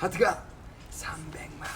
하트가 300만.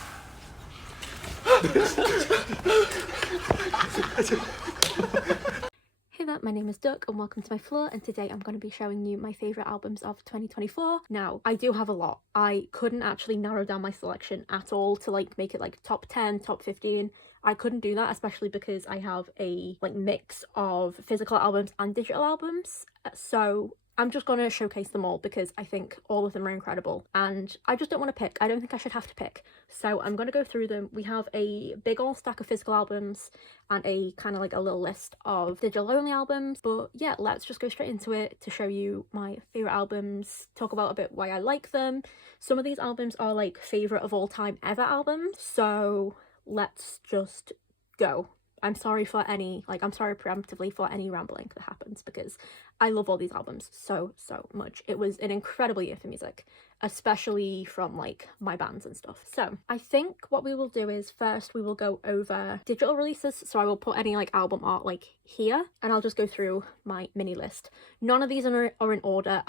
Hey there, my name is Duck and welcome to my floor, and today I'm going to be showing you my favourite albums of 2024. Now, I do have a lot. I couldn't actually narrow down my selection at all to like make it like top 10, top 15. I couldn't do that, especially because I have a like mix of physical albums and digital albums. So I'm just going to showcase them all because I think all of them are incredible and I just don't want to pick. I don't think I should have to pick. So I'm going to go through them. We have a big old stack of physical albums and a kind of like a little list of digital only albums. But yeah, let's just go straight into it to show you my favourite albums, talk about a bit why I like them. Some of these albums are like favourite of all time ever albums. So let's just go. I'm sorry preemptively for any rambling that happens because I love all these albums so much. It was an incredible year for music, especially from like my bands and stuff. So I think what we will do is first we will go over digital releases. So I will put any like album art like here and I'll just go through my mini list. None of these are in order.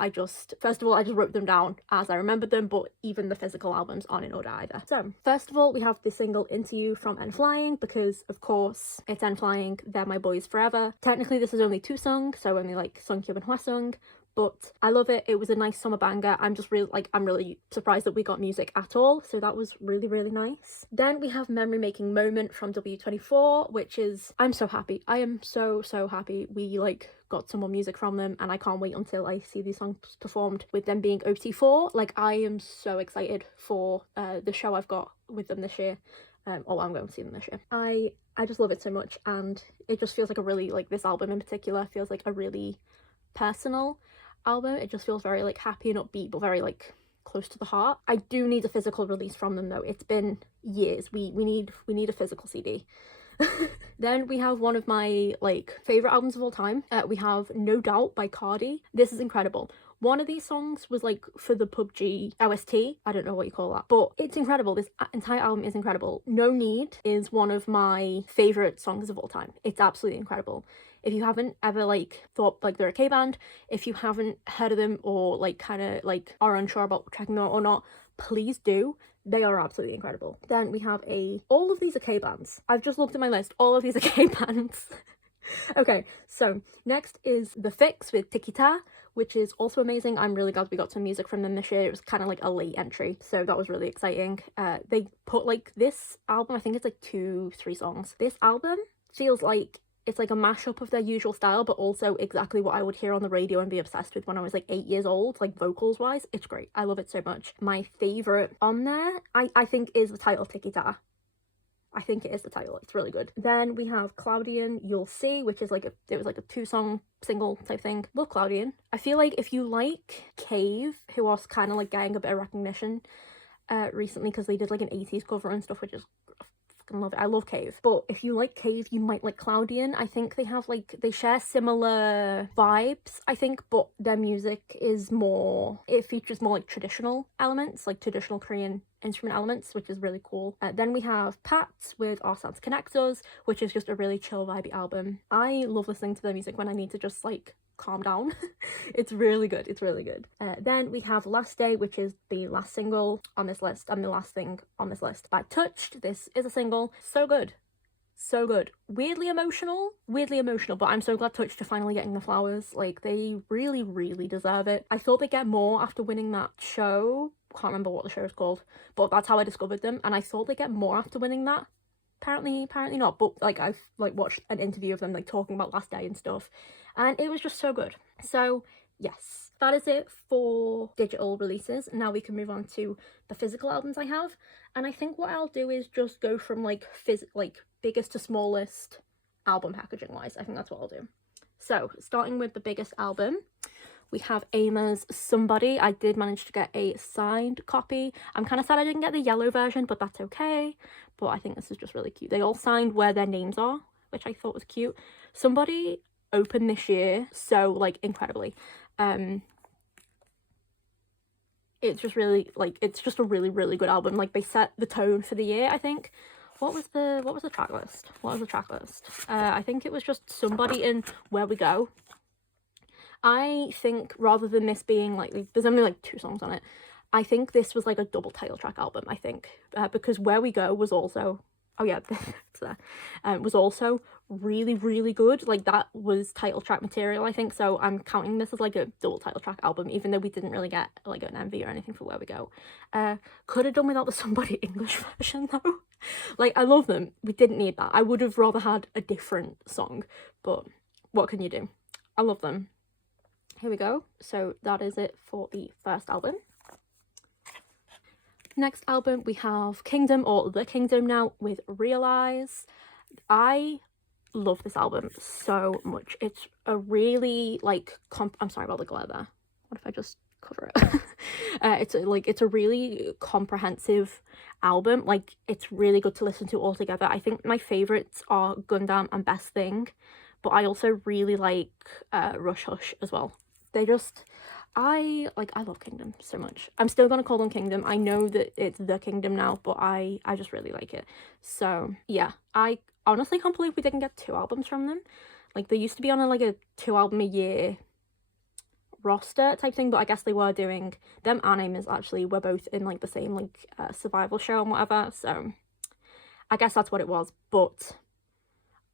First of all, I just wrote them down as I remembered them, but even the physical albums aren't in order either. So first of all, we have the single Into You from n.flying because of course it's n.flying, they're my boys forever. Technically this is only 2 songs, so only like Sungkyub and Hwasung, but I love it. It was a nice summer banger. I'm really surprised that we got music at all, so that was really nice. Then we have Memory Making Moment from W24, which is, I'm so happy. I am so happy we like got some more music from them, and I can't wait until I see these songs performed with them being OT4. Like, I am so excited for the show I've got with them this year. I'm going to see them this year. I just love it so much, and it just feels like a really, like, this album in particular feels like a really personal album. It just feels very like happy and upbeat, but very like close to the heart. I do need a physical release from them though. It's been years. We need a physical CD. Then we have one of my like favorite albums of all time. We have No Doubt by Cardi. This is incredible. One of these songs was like for the PUBG OST. I don't know what you call that, but it's incredible. This entire album is incredible. No Need is one of my favorite songs of all time. It's absolutely incredible. If you haven't ever like thought like they're a Kband, if you haven't heard of them or like kind of like are unsure about checking them out or not, please do. They are absolutely incredible. Then we have all of these are Kbands. I've just looked at my list. All of these are Kbands. Okay, so next is The Fix with Tikita, which is also amazing. I'm really glad we got some music from them this year. It was kind of like a late entry, so that was really exciting. They put like this album, I think it's like 2-3 songs. This album feels like it's like a mashup of their usual style, but also exactly what I would hear on the radio and be obsessed with when I was like 8 years old, like vocals wise. It's great. I love it so much. My favorite on there, I think, is the title Tikita. I think it is the title. It's really good. Then we have Cloudian, You'll See, which is like it was like a 2-song single type thing. Love Cloudian. I feel like if you like Cave, who are kind of like getting a bit of recognition recently because they did like an 80s cover and stuff, which is love it. I love Cave, but if you like Cave you might like Cloudian. I think they share similar vibes, I think, but their music is more, it features more like traditional elements, like traditional Korean instrument elements, which is really cool. Then we have Pats with Our Sounds Connect Us, which is just a really chill vibey album. I love listening to their music when I need to just like calm down. It's really good. Then we have Last Day, which is the last single on this list and the last thing on this list by Touched. This is a single. So good, weirdly emotional, but I'm so glad Touched are finally getting the flowers. Like, they really deserve it. I thought they'd get more after winning that show. Can't remember what the show is called, but that's how I discovered them, and I thought they'd get more after winning that. Apparently not, but like I've like watched an interview of them like talking about Last Day and stuff, and it was just so good. So yes, that is it for digital releases. Now we can move on to the physical albums I have, and I think what I'll do is just go from like biggest to smallest album packaging wise. I think that's what I'll do. So starting with the biggest album, we have Aimer's Somebody. I did manage to get a signed copy. I'm kind of sad I didn't get the yellow version, but that's okay. But I think this is just really cute. They all signed where their names are, which I thought was cute. Somebody opened this year so like incredibly. It's just really like, it's just a really good album. Like, they set the tone for the year, I think. What was the track list? I think it was just Somebody in Where We Go. I think rather than this being like, there's only like 2 songs on it, I think this was like a double title track album, I think, because Where We Go was also, oh yeah, it's there, was also really, really good. Like, that was title track material, I think, so I'm counting this as like a double title track album, even though we didn't really get like an MV or anything for Where We Go. Could have done without the Somebody English version though. Like, I love them, we didn't need that. I would have rather had a different song, but what can you do? I love them. Here we go. So that is it for the first album. Next album we have Kingdom, or The Kingdom now, with Realize. I love this album so much. It's a really like I'm sorry about the glare there. What if I just cover it? It's a really comprehensive album. Like, it's really good to listen to all together. I think my favorites are Gundam and Best Thing, but I also really like Rush Hush as well. They just, I love Kingdom so much. I'm still gonna call them Kingdom. I know that it's The Kingdom now, but I just really like it. So yeah, I honestly can't believe we didn't get 2 albums from them. Like, they used to be on a 2 album a year roster type thing, but I guess they were doing them, and Amos actually were both in like the same like survival show and whatever, so I guess that's what it was. But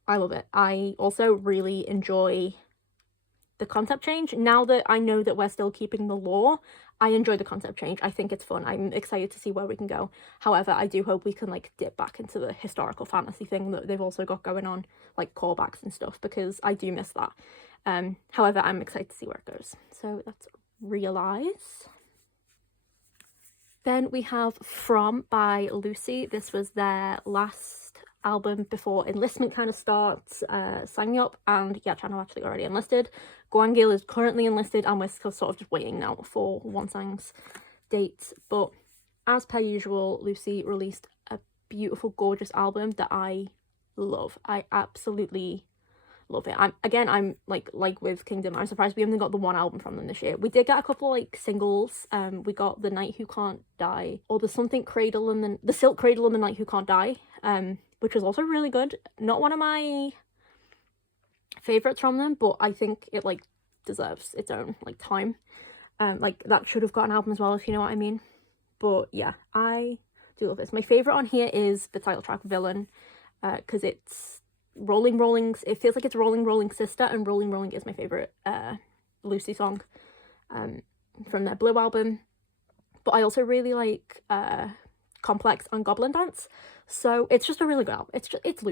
I love it. I also really enjoy the concept change. Now that I know that we're still keeping the lore, I enjoy the concept change. I think it's fun. I'm excited to see where we can go. However, I do hope we can like dip back into the historical fantasy thing that they've also got going on, like callbacks and stuff, because I do miss that. However, I'm excited to see where it goes. So that's Realize. Then we have From by Lucy. This was their last album before enlistment kind of starts, signing up, and yeah, Chan have actually already enlisted. Gwangil is currently enlisted, and we're sort of just waiting now for Wonsang's dates. But as per usual, Lucy released a beautiful, gorgeous album that I love. I absolutely love it. I'm like with Kingdom, I'm surprised we only got the 1 album from them this year. We did get a couple like singles. We got The Knight Who Can't Die, or the something Cradle, and the Silk Cradle and The Knight Who Can't Die, which was also really good. Not one of my favorites from them, but I think it like deserves its own like time. Like, that should have got an album as well, if you know what I mean. But yeah, I do love this. My favorite on here is the title track Villain, because it's Rolling, it feels like it's Rolling sister, and Rolling is my favorite Lucy song from their Blue album. But I also really like Complex and Goblin Dance, so it's just a really good album. It's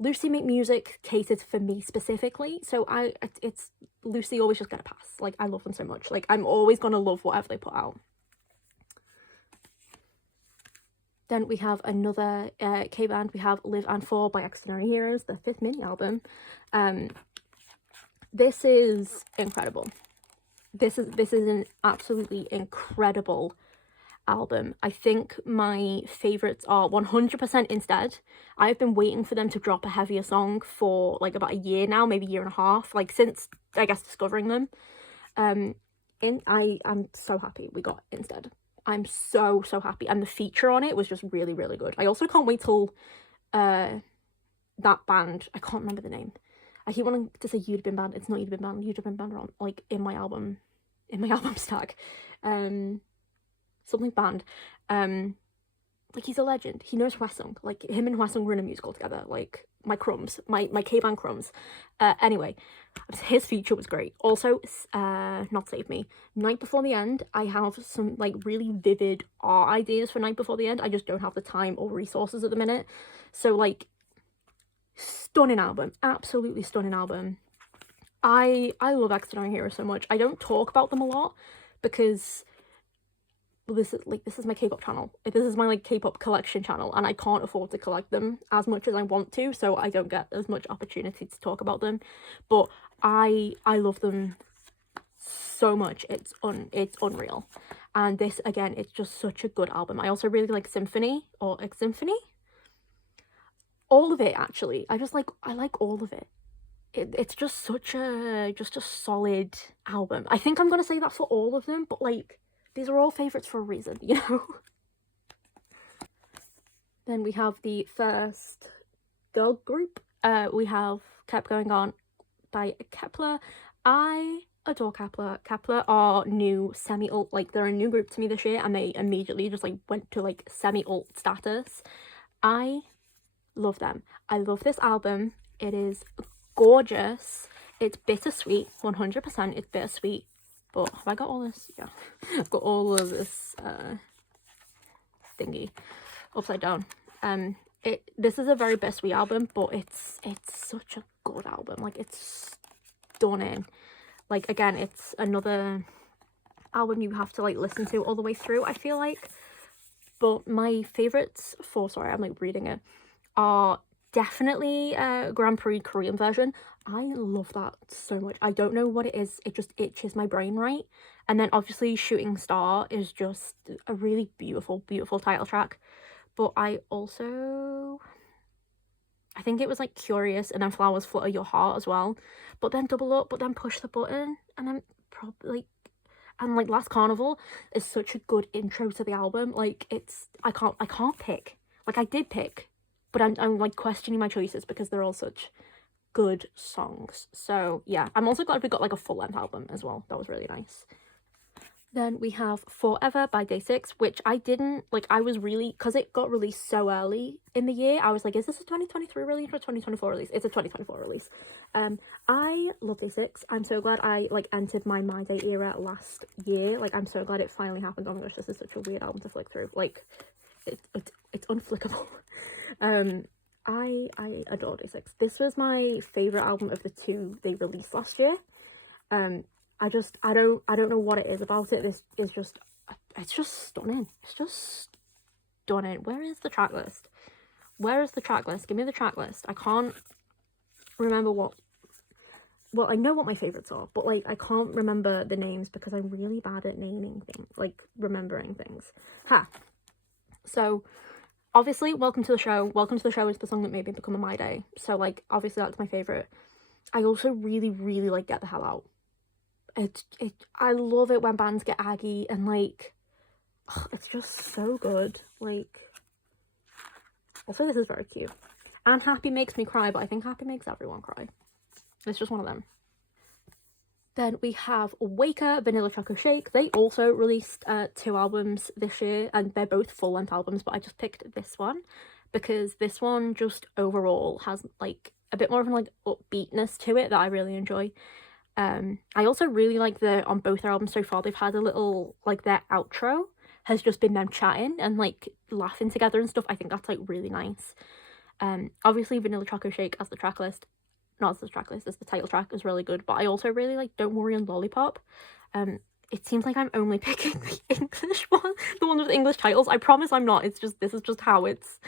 Lucy make music catered for me specifically, so it's Lucy always just get a pass. Like, I love them so much. Like, I'm always gonna love whatever they put out. Then we have another Kband. We have Live and Fall by Extraordinary Heroes, the 5th mini album. This is incredible. This is an absolutely incredible album. I think my favorites are 100% Instead. I've been waiting for them to drop a heavier song for like about a year now, maybe a year and a half, like since I guess discovering them. I'm so happy we got Instead. I'm so happy, and the feature on it was just really, really good. I also can't wait till that band, I can't remember the name. I keep wanting to say You'd Been Band. It's not You'd Been Band. You'd Been Band are on, like, in my album stack. Something band. Like, he's a legend. He knows Hwasong. Like, him and Hwasong were in a musical together. Like, my K-Band crumbs. Anyway, his feature was great. Also, Not Save Me. Night Before the End, I have some, like, really vivid art ideas for Night Before the End. I just don't have the time or resources at the minute. So, like, stunning album. Absolutely stunning album. I love Extraordinary Heroes so much. I don't talk about them a lot because this is my K-pop channel. This is my like K-pop collection channel, and I can't afford to collect them as much as I want to, so I don't get as much opportunity to talk about them. But I love them so much. It's unreal. And this, again, it's just such a good album. I also really like Symphony, or Symphony. All of it, actually. I like all of it. It's just such a solid album. I think I'm gonna say that for all of them, but like, these are all favourites for a reason, you know? Then we have the first girl group. We have Kept Going On by Kepler. I adore Kepler. Kepler are new semi-alt, like they're a new group to me this year, and they immediately just like went to like semi-alt status. I love them. I love this album. It is gorgeous. It's bittersweet, 100%. It's bittersweet. But have I got all this? Yeah, I've got all of this thingy upside down. This is a very bittersweet album, but it's such a good album. Like, it's stunning. Like, again, it's another album you have to like listen to all the way through, I feel like. But my favorites sorry, I'm like reading it, are definitely Grand Prix Korean version. I love that so much. I don't know what it is, it just itches my brain right. And then obviously Shooting Star is just a really beautiful title track. But I think it was like Curious, and then Flowers Flutter Your Heart as well. But then Double Up, but then Push the Button, and then probably like Last Carnival is such a good intro to the album. Like, I can't pick. Like, I did pick, but I'm like questioning my choices because they're all such good songs. So yeah, I'm also glad we got like a full length album as well. That was really nice. Then we have Forever by Day6, which I didn't, like, I was really, because it got released so early in the year, I was like, is this a 2023 release or a 2024 release? It's a 2024 release. I love Day6. I'm so glad I, like, entered my My Day era last year. Like, I'm so glad it finally happened. Oh my gosh, this is such a weird album to flick through. Like, it's unflickable. I adore Day6. This was my favourite album of the two they released last year. I don't know what it is about it. This is just, it's just stunning. It's just stunning. Where is the track list? Where is the track list? Give me the track list. I can't remember well, I know what my favorites are, but like, I can't remember the names because I'm really bad at naming things, like remembering things. So obviously, Welcome to the Show. Welcome to the Show is the song that made me become a My Day. So like, obviously that's my favorite. I also really like Get the Hell Out. I love it when bands get aggy and like, it's just so good. Like, also this is very cute. And Happy makes me cry, but I think Happy makes everyone cry. It's just one of them. Then we have Waker, Vanilla Choco Shake. They also released 2 albums this year, and they're both full-length albums, but I just picked this one because this one just overall has like a bit more of an like upbeatness to it that I really enjoy. I also really like on both their albums so far, they've had a little, like, their outro has just been them chatting and like laughing together and stuff. I think that's like really nice. Obviously Vanilla Choco Shake as the track list, not as the track list, as the title track is really good, but I also really like Don't Worry and Lollipop. It seems like I'm only picking the English one, the ones with English titles. I promise I'm not. It's just, this is just how it's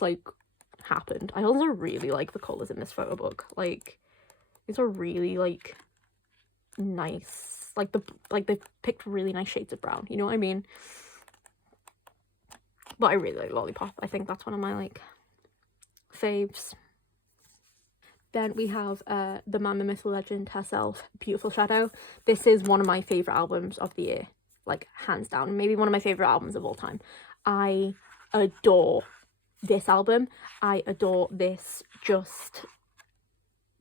like happened. I also really like the colours in this photo book. Like, these are really like nice. Like they've picked really nice shades of brown, you know what I mean? But I really like Lollipop. I think that's one of my like faves. Then we have the man, the myth, the legend herself, Beautiful Shadow. This is one of my favourite albums of the year, like hands down. Maybe one of my favourite albums of all time. I adore this album. I adore this, just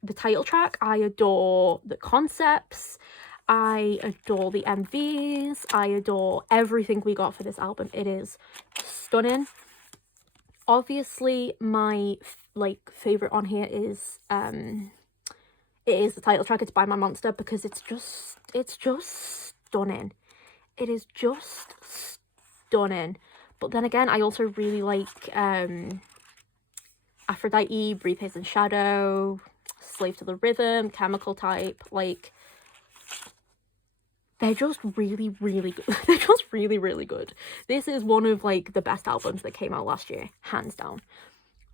the title track. I adore the concepts. I adore the MVs. I adore everything we got for this album. It is stunning. Obviously, my like favorite on here is it is the title track. It's By My Monster, because it's just stunning. It is just stunning. But then again, I also really like Aphrodite, Breathe Haze and Shadow, Slave to the Rhythm, Chemical Type. Like, they're just really good. They're just really good. This is one of like the best albums that came out last year, hands down.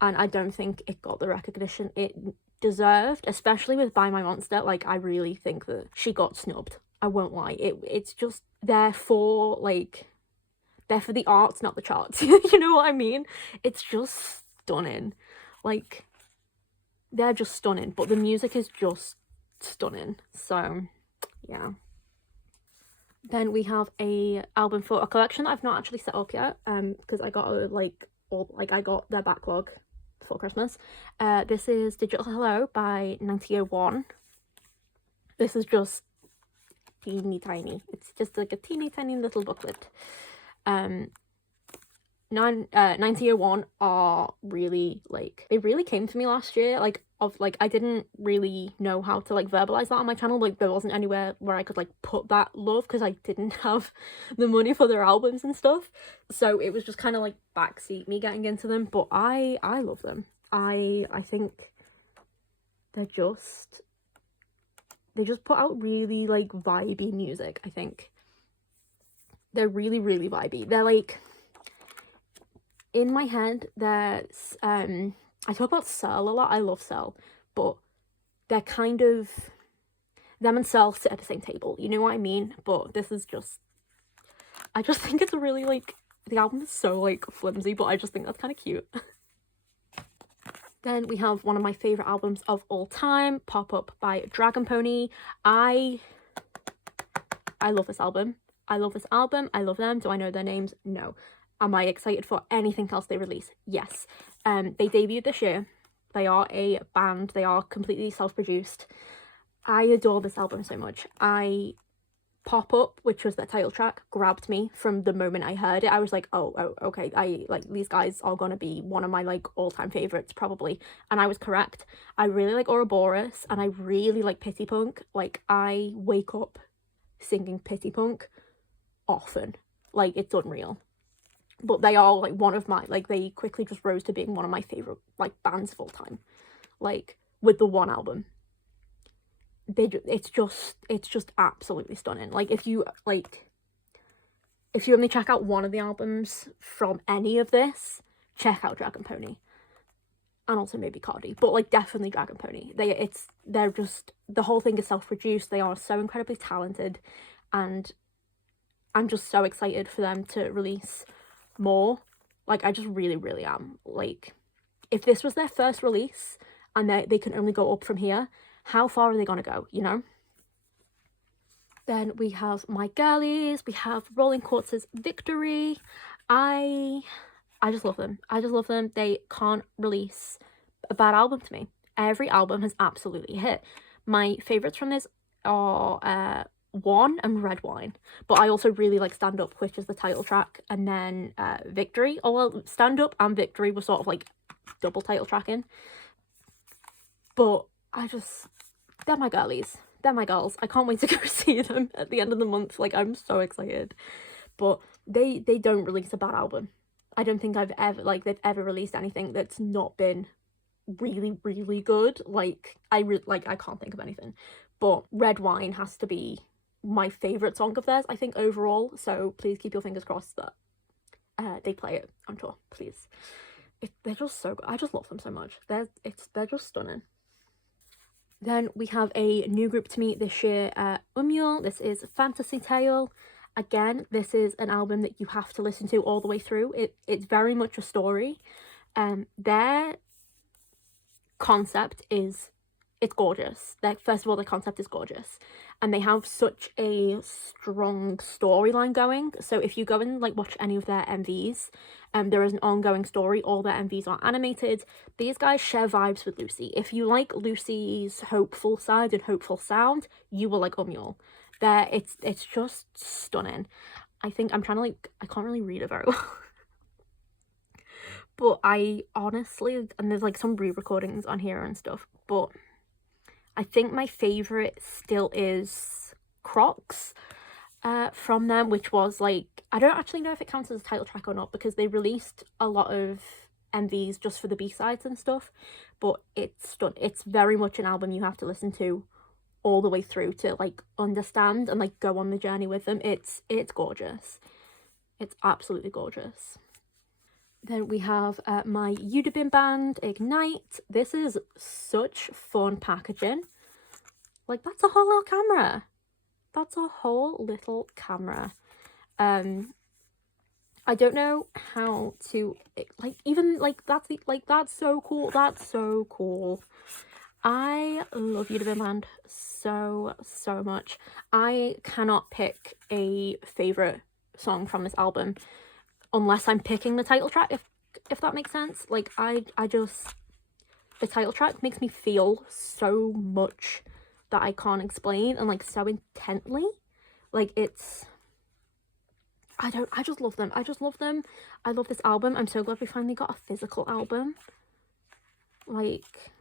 And I don't think it got the recognition it deserved, especially with By My Monster. Like, I really think that she got snubbed. I won't lie. It's just, they're for the arts, not the charts. You know what I mean? It's just stunning. Like, they're just stunning, but the music is just stunning. So yeah. Then we have a album for a collection that I've not actually set up yet, because I got I got their backlog before Christmas. This is Digital Hello by 9001. This is just teeny tiny. It's just like a teeny tiny little booklet. 9001 are really, like, they really came to me last year. Like, I didn't really know how to like verbalize that on my channel. Like, there wasn't anywhere where I could like put that love because I didn't have the money for their albums and stuff, so it was just kind of like backseat me getting into them. But I love them. I think they just put out really like vibey music. I think they're really, really vibey. They're like, in my head, there's I talk about Searle a lot. I love Searle, but they're kind of, them and Searle sit at the same table, you know what I mean? But this is just, I just think it's a really like, the album is so like flimsy, but I just think that's kind of cute. Then we have one of my favourite albums of all time, Pop Up by Dragon Pony. I love this album. I love this album. I love them. Do I know their names? No. Am I excited for anything else they release? Yes. They debuted this year. They are a band. They are completely self-produced. I adore this album so much. Pop Up, which was their title track, grabbed me from the moment I heard it. I was like, oh, okay, I like, these guys are gonna be one of my like all-time favorites probably, and I was correct. I really like Ouroboros, and I really like Pity Punk. Like, I wake up singing Pity Punk often. Like, it's unreal. But they are like one of my, like, they quickly just rose to being one of my favorite like bands of all time. Like, with the one album, it's just absolutely stunning. Like, if you only check out one of the albums from any of this, check out Dragon Pony, and also maybe Cardi, but like definitely Dragon Pony. They're just, the whole thing is self-produced. They are so incredibly talented, and I'm just so excited for them to release more. Like, I just really, really am. Like, if this was their first release and they can only go up from here, how far are they gonna go, you know? Then we have my girlies. We have Rolling Quartz's Victory. I just love them. I just love them. They can't release a bad album to me. Every album has absolutely hit. My favourites from this are One and Red Wine, but I also really like Stand Up, which is the title track, and then Victory. Oh well, Stand Up and Victory were sort of like double title tracking, but they're my girlies. They're my girls. I can't wait to go see them at the end of the month. Like, I'm so excited. But they don't release a bad album. I don't think they've ever released anything that's not been really, really good. Like, I can't think of anything. But Red Wine has to be my favourite song of theirs, I think, overall. So please keep your fingers crossed that they play it on tour, please. They're just so good. I just love them so much. They're just stunning. Then we have a new group to me this year, Umyul. This is Fantasy Tale. Again, this is an album that you have to listen to all the way through. It's very much a story. Their concept is, it's gorgeous. First of all, the concept is gorgeous, and they have such a strong storyline going. So if you go and like watch any of their MVs, there is an ongoing story. All their MVs are animated. These guys share vibes with Lucy. If you like Lucy's hopeful side and hopeful sound, you will like Umyul. It's just stunning. I think I'm trying to like, I can't really read it very well. But I honestly, and there's like some re-recordings on here and stuff, but I think my favourite still is Crocs from them, which was like, I don't actually know if it counts as a title track or not, because they released a lot of MVs just for the B-sides and stuff, but it's very much an album you have to listen to all the way through to like understand and like go on the journey with them. It's gorgeous. It's absolutely gorgeous. Then we have my Udibin band, Ignite. This is such fun packaging. Like, that's a whole little camera. That's a whole little camera. I don't know how to, like, even, like, that's so cool. That's so cool. I love Udibin band so, so much. I cannot pick a favourite song from this album unless I'm picking the title track, if that makes sense. Like, I just, the title track makes me feel so much that I can't explain, and like so intently. Like it's, I just love them. I just love them. I love this album. I'm so glad we finally got a physical album. Like,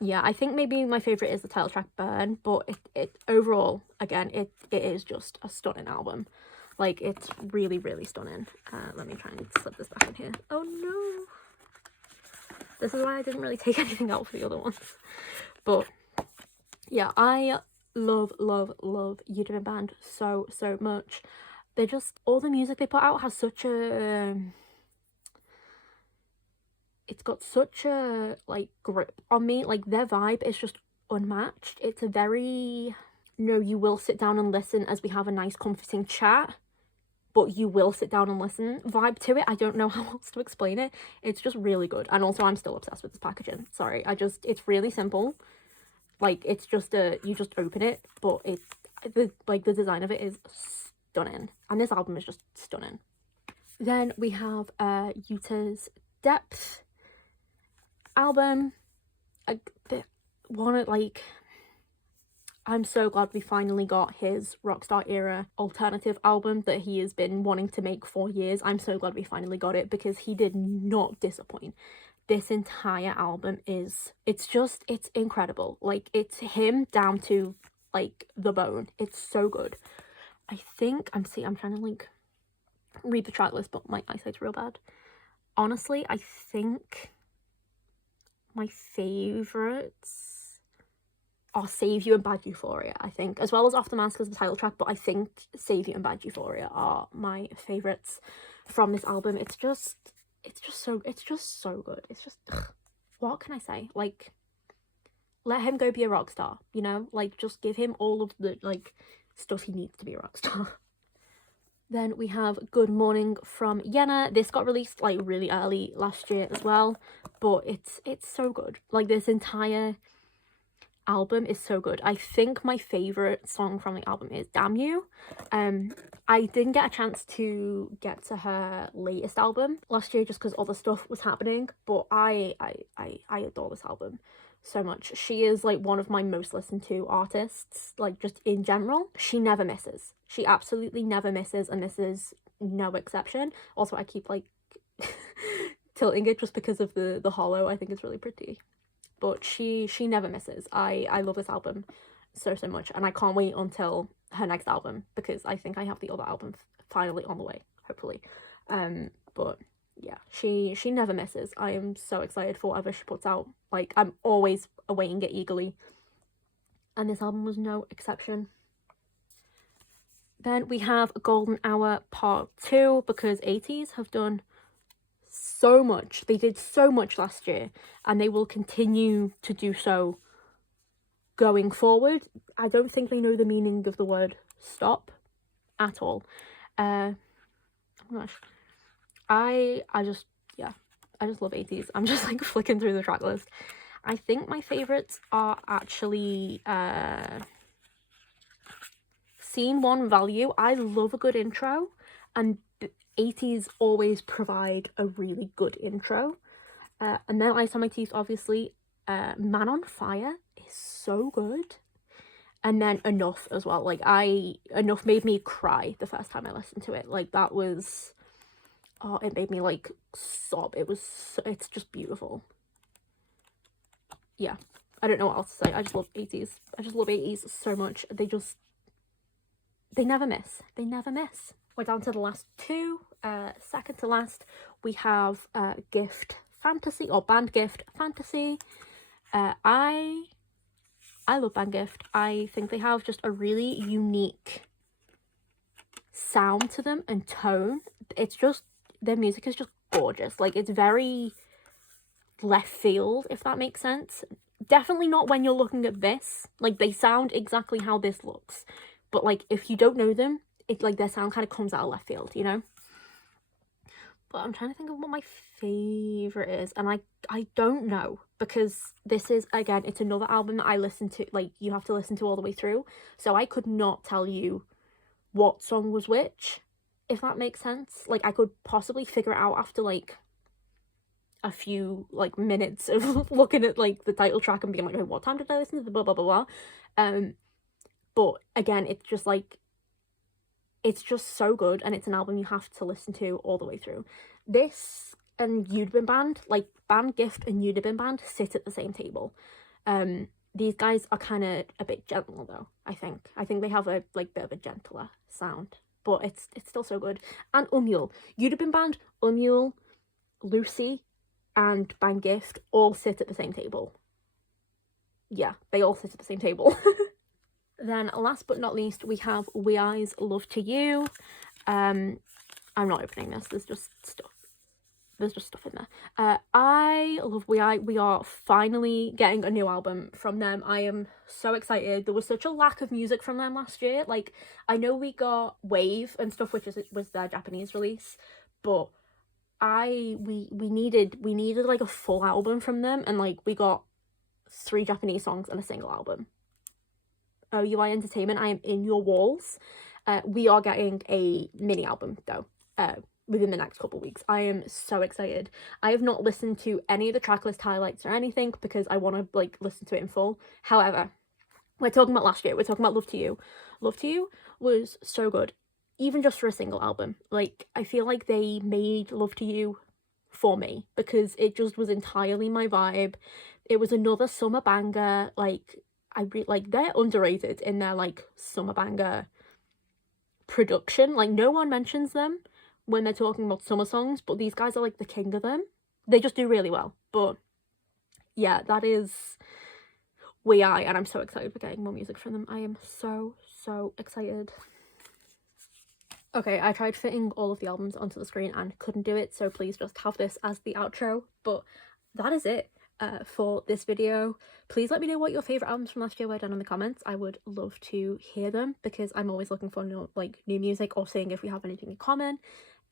yeah, I think maybe my favorite is the title track Burn, but it overall, again, it is just a stunning album. Like, it's really, really stunning. Let me try and slip this back in here. Oh no, this is why I didn't really take anything out for the other ones. But yeah, I love Kband so much. They just, all the music they put out has such a it's got such a like grip on me. Like their vibe is just unmatched. It's a very, no, you will sit down and listen as we have a nice comforting chat, but you will sit down and listen vibe to it. I don't know how else to explain it. It's just really good. And also I'm still obsessed with this packaging. Sorry, it's really simple. Like it's just you just open it, but the design of it is stunning, and this album is just stunning. Then we have Yuta's Depth album. I'm so glad we finally got his Rockstar era alternative album that he has been wanting to make for years. I'm so glad we finally got it, because he did not disappoint. This entire album it's incredible. Like it's him down to like the bone. It's so good. I think I'm trying to like read the track list, but my eyesight's real bad. Honestly, I think my favorites are Save You and Bad Euphoria, I think, as well as Off the Mask as the title track, but I think Save You and Bad Euphoria are my favorites from this album. It's just so good. It's just, what can I say? Like, let him go be a rock star, you know? Like, just give him all of the like stuff he needs to be a rock star. Then we have Good Morning from Yena. This got released like really early last year as well, but it's so good. Like this entire album is so good. I think my favorite song from the album is Damn You. I didn't get a chance to get to her latest album last year just because other stuff was happening, but I adore this album so much. She is like one of my most listened to artists, like just in general. She never misses. She absolutely never misses, and this is no exception. Also, I keep like tilting it just because of the hollow. I think it's really pretty, but she never misses. I love this album so much, and I can't wait until her next album, because I think I have the other album finally on the way, hopefully. But yeah, she never misses. I am so excited for whatever she puts out. Like, I'm always awaiting it eagerly, and this album was no exception. Then we have Golden Hour Part 2, because 80s have done so much. They did so much last year, and they will continue to do so going forward. I don't think they know the meaning of the word stop at all. Oh my gosh. I just love 80s. I'm just like flicking through the track list. I think my favorites are actually Scene 1 Value. I love a good intro, and 80s always provide a really good intro. And then Ice on My Teeth, obviously. Man on Fire is so good. And then Enough as well. Like, Enough made me cry the first time I listened to it. Like, that was, oh, it made me like sob. It's just beautiful. Yeah, I don't know what else to say. I just love 80s. I just love 80s so much. They never miss. They never miss. We're down to the last two. Second to last, we have Gift Fantasy, or Band Gift Fantasy. I love Band Gift. I think they have just a really unique sound to them and tone. It's just, their music is just gorgeous. Like, it's very left field, if that makes sense. Definitely not when you're looking at this. Like, they sound exactly how this looks, but like if you don't know them, it like their sound kind of comes out of left field, you know. But I'm trying to think of what my favorite is, and I don't know, because this is, again, it's another album that I listen to, like, you have to listen to all the way through, so I could not tell you what song was which, if that makes sense. Like, I could possibly figure it out after like a few like minutes of looking at like the title track and being like, oh, what time did I listen to the blah blah blah blah. But again, it's just like, it's just so good, and it's an album you have to listen to all the way through. This and Kband, like Band Gift and Kband sit at the same table. These guys are kind of a bit gentler though. I think they have a like bit of a gentler sound, but it's still so good. And Kband, Lucy, and Band Gift all sit at the same table. Yeah, they all sit at the same table. Then last but not least, we have WeEye's Love to You. I'm not opening this, there's just stuff in there. I love WeEye. We are finally getting a new album from them. I am so excited. There was such a lack of music from them last year. Like, I know we got Wave and stuff, which was their Japanese release, but we needed like a full album from them, and like we got 3 Japanese songs and a single album. UI Entertainment, I am in your walls. We are getting a mini album though, within the next couple weeks. I am so excited. I have not listened to any of the tracklist highlights or anything because I want to like listen to it in full. However, we're talking about last year. We're talking about Love to You. Love to You was so good, even just for a single album. Like, I feel like they made Love to You for me because it just was entirely my vibe. It was another summer banger. Like, like, they're underrated in their like summer banger production. Like, no one mentions them when they're talking about summer songs, but these guys are like the king of them. They just do really well. But yeah, that is WeEye, and I'm so excited for getting more music from them. I am so excited. Okay, I tried fitting all of the albums onto the screen and couldn't do it, so please just have this as the outro. But that is it for this video. Please let me know what your favourite albums from last year were down in the comments. I would love to hear them because I'm always looking for new music or seeing if we have anything in common.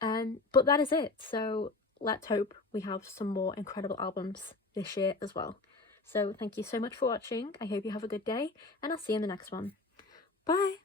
But that is it. So let's hope we have some more incredible albums this year as well. So thank you so much for watching. I hope you have a good day, and I'll see you in the next one. Bye!